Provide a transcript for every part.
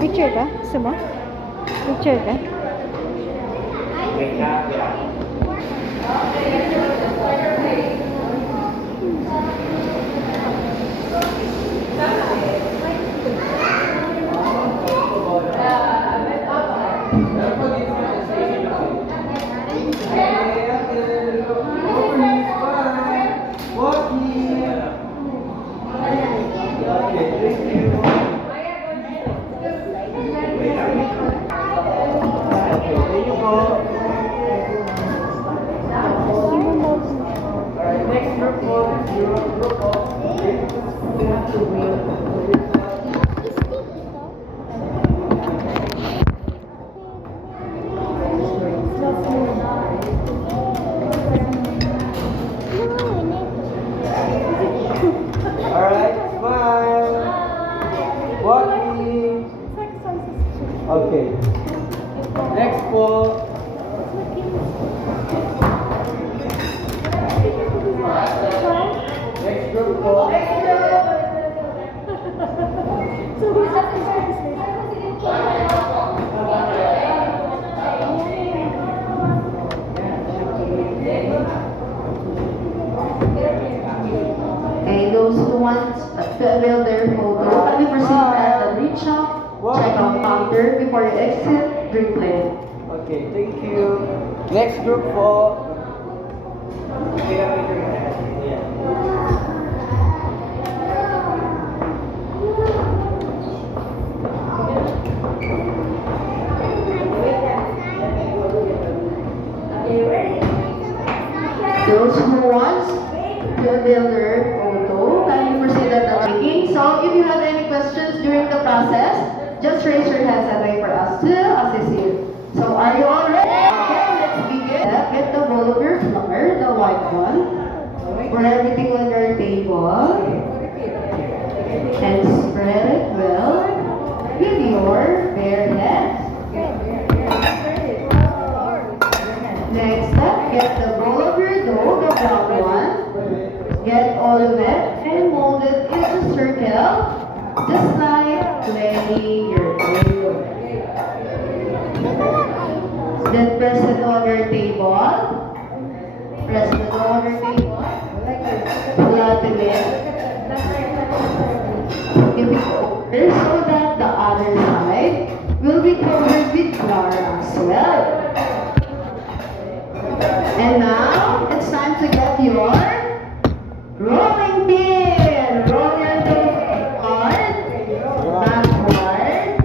Picture ka? Gusto mo? Picture ka? Alright, smile. Walking. Okay. Next po. Next group po. Okay, those who want to avail their photo, kindly proceed at the reach up, check out counter before you exit, drink lane. Okay, thank you. Next group po. Those who want to avail their photo, kindly proceed at the beginning. So if you have any questions during the process, just raise your hands and wait for us to assist you. So are you all ready? Okay, let's begin. Get the bowl of your flour, the white one. Pour everything on your table. And spread it well with your bare hands. Next up, get the bowl of your dough, the brown one. Get all of it and mold it into a circle, just like playing your dough. Then press it on your table. Press the dough on your table. Flatten it. Give it over so that the other side will be covered with flour as well. And now, it's time to get your rolling pin. Roll your dough forward, backward,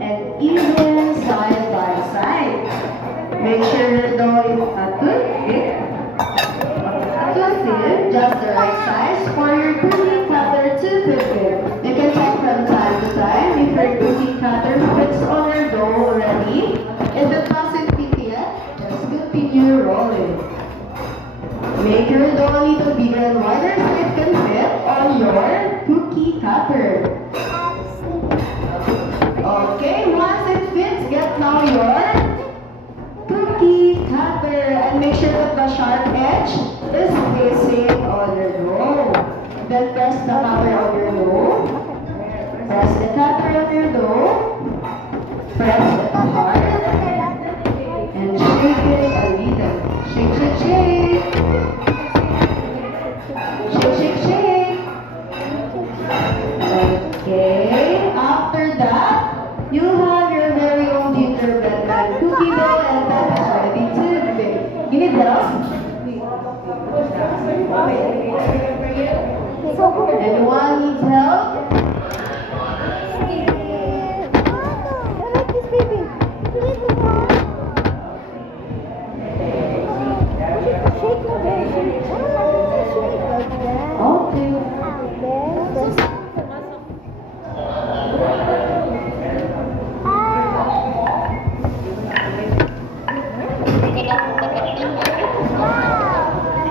and even side by side. Make sure your dough is too thin, just the right size for your cookie cutter to prepare. You can check from time to time if your cookie cutter fits on your dough already. If it doesn't fit yet, just continue rolling. Make your dough a little bigger and wider so it can fit on your cookie cutter. Okay, once it fits, get now your cookie cutter and make sure that the sharp edge is facing on your dough. Then press the cover on your dough. Press the cutter on your dough. Press it hard and shake it a little. Shake, shake, shake. Shake, shake, shake. Okay, after that, you have your very own gingerbread man cookie dough and that is ready to bake. You need help? Anyone needs help?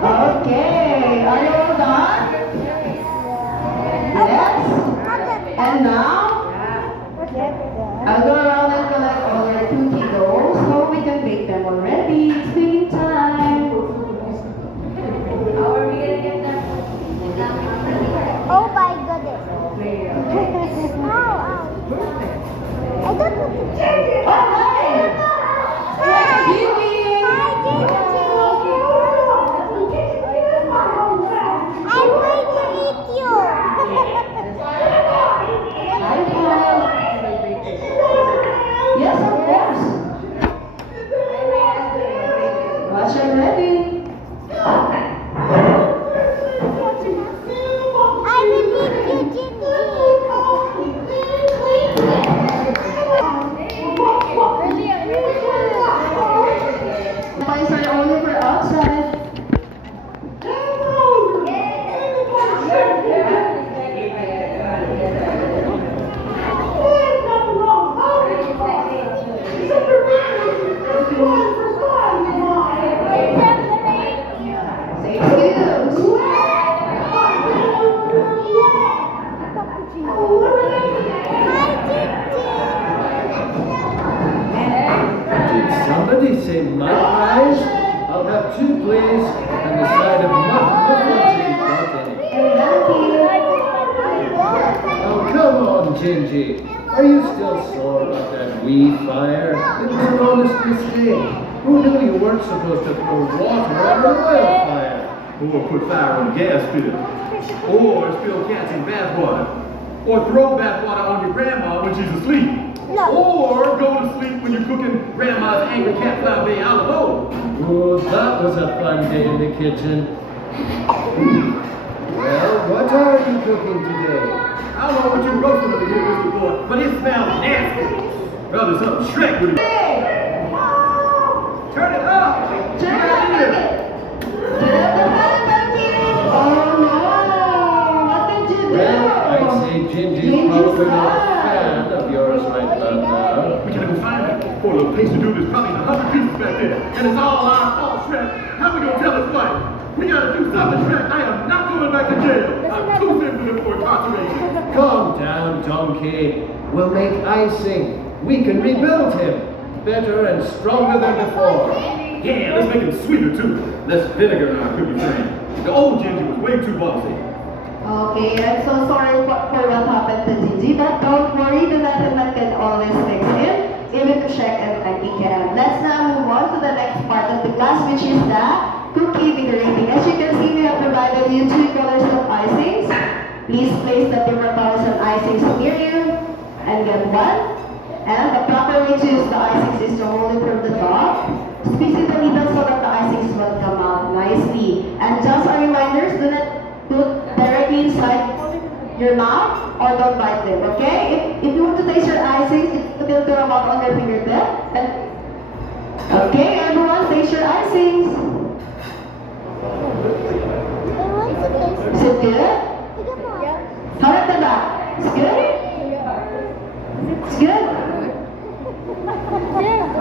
Okay, are you all done? Yes? And now, I'll go around and collect all your cookie dough so we can bake them already. It's baking time. much. I'm ready. Toys are only for outside. Say excuse. Did somebody say mud pies? I'll have 2, please, and the side of muffins if you've got any. Oh, come on, Gingy. Are you still sore about that wee fire? It was an honest mistake. Who knew you weren't supposed to throw water on an oil fire? Or put fire on a gas spill. Or spill cats in bathwater. Or throw bathwater on your grandma when she's asleep. Or go to sleep when you're cooking grandma's angry cat flambé a la mode. Oh, that was a fun day in the kitchen. Well, what are you cooking today? I don't know what you're roasting over here, Mr. Boy, but it smells nasty. Rather something Shrek would have. Turn it up! Turn Get it out here. Oh no! What did you do? Well, I'd say Gingy's probably not a fan of yours right about now. We gotta go find it. Poor little piece of dude is probably in 100 pieces back there. And it's all our fault, Shrek. How we gonna tell his wife? We gotta do something, Shrek. I am not going back to jail. I'm too sensitive for incarceration. Calm down, donkey. We'll make icing. We can rebuild him. Better and stronger than before. Yeah, let's make it sweeter too. Less vinegar in our cookie frame. The old Ginger was way too bossy. Okay, I'm so sorry for what happened to Gigi, but don't worry, the Netherlands can always fix it, even to Shrek and Becky can. Let's now move on to the next part of the class, which is the cookie decorating. As you can see, we have provided you 2 colors of icings. Please place the different colors of icings near you and get one. And the proper way to use the icings is to hold it from the top, squeeze the needle so that the icings will come out nicely. And just a reminder, do not put directly inside your mouth or don't bite them, okay? If you want to taste your icings, it's a little amount on your fingertip. And okay, everyone, taste your icings. Is it good? How about the back? It's good? It's good?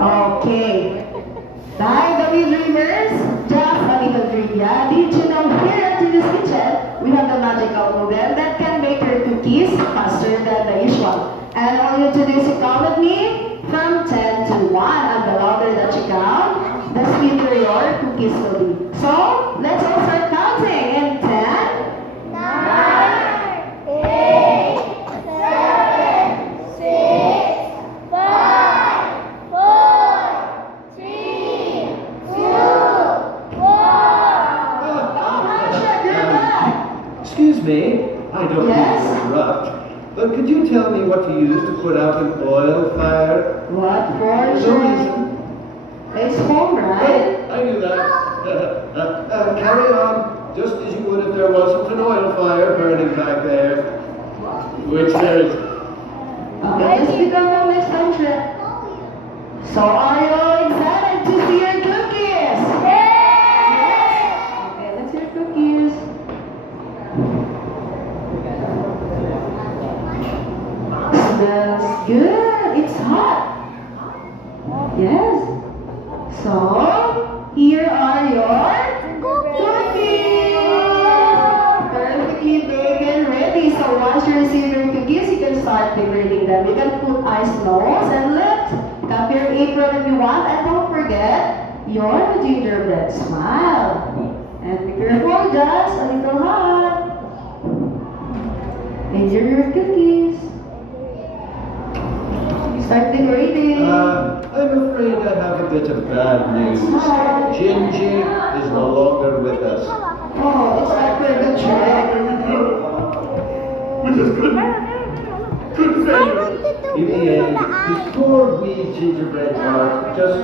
Okay. By the wee dreamers, just a little trivia. Did you know here at Genius Kitchen, we have the magical noodle that can make your cookies faster than the usual. And all you need to do is to count with me from 10 to 1. And the louder that you count, the sweeter your cookies will be. So, let's all start counting. In 10, 9, Excuse me, I don't Yes? mean to interrupt, but could you tell me what to use to put out an oil fire? what for, No Shrek? reason. It's home, right? Oh, I knew that. Carry on, just as you would if there wasn't an oil fire burning back there. Which there is. Okay, just be careful next time, Shrek. So are you all excited to see your cookies? Yes! Okay, let's see your cookies. Smells good. It's hot. Yes. So, here are your cookies. Perfectly baked and ready. So once you receive your cookies, you can start decorating them. You can put eyes, nose, and lips. Cut your apron if you want, and don't forget your gingerbread smile. And be careful, just a little hot. Enjoy your cookies. Start decorating. I'm afraid I have a bit of bad news. Gingy is no longer with us. Oh, it's not for a good trick. We just couldn't save her. In the end, this poor wee gingerbread tart just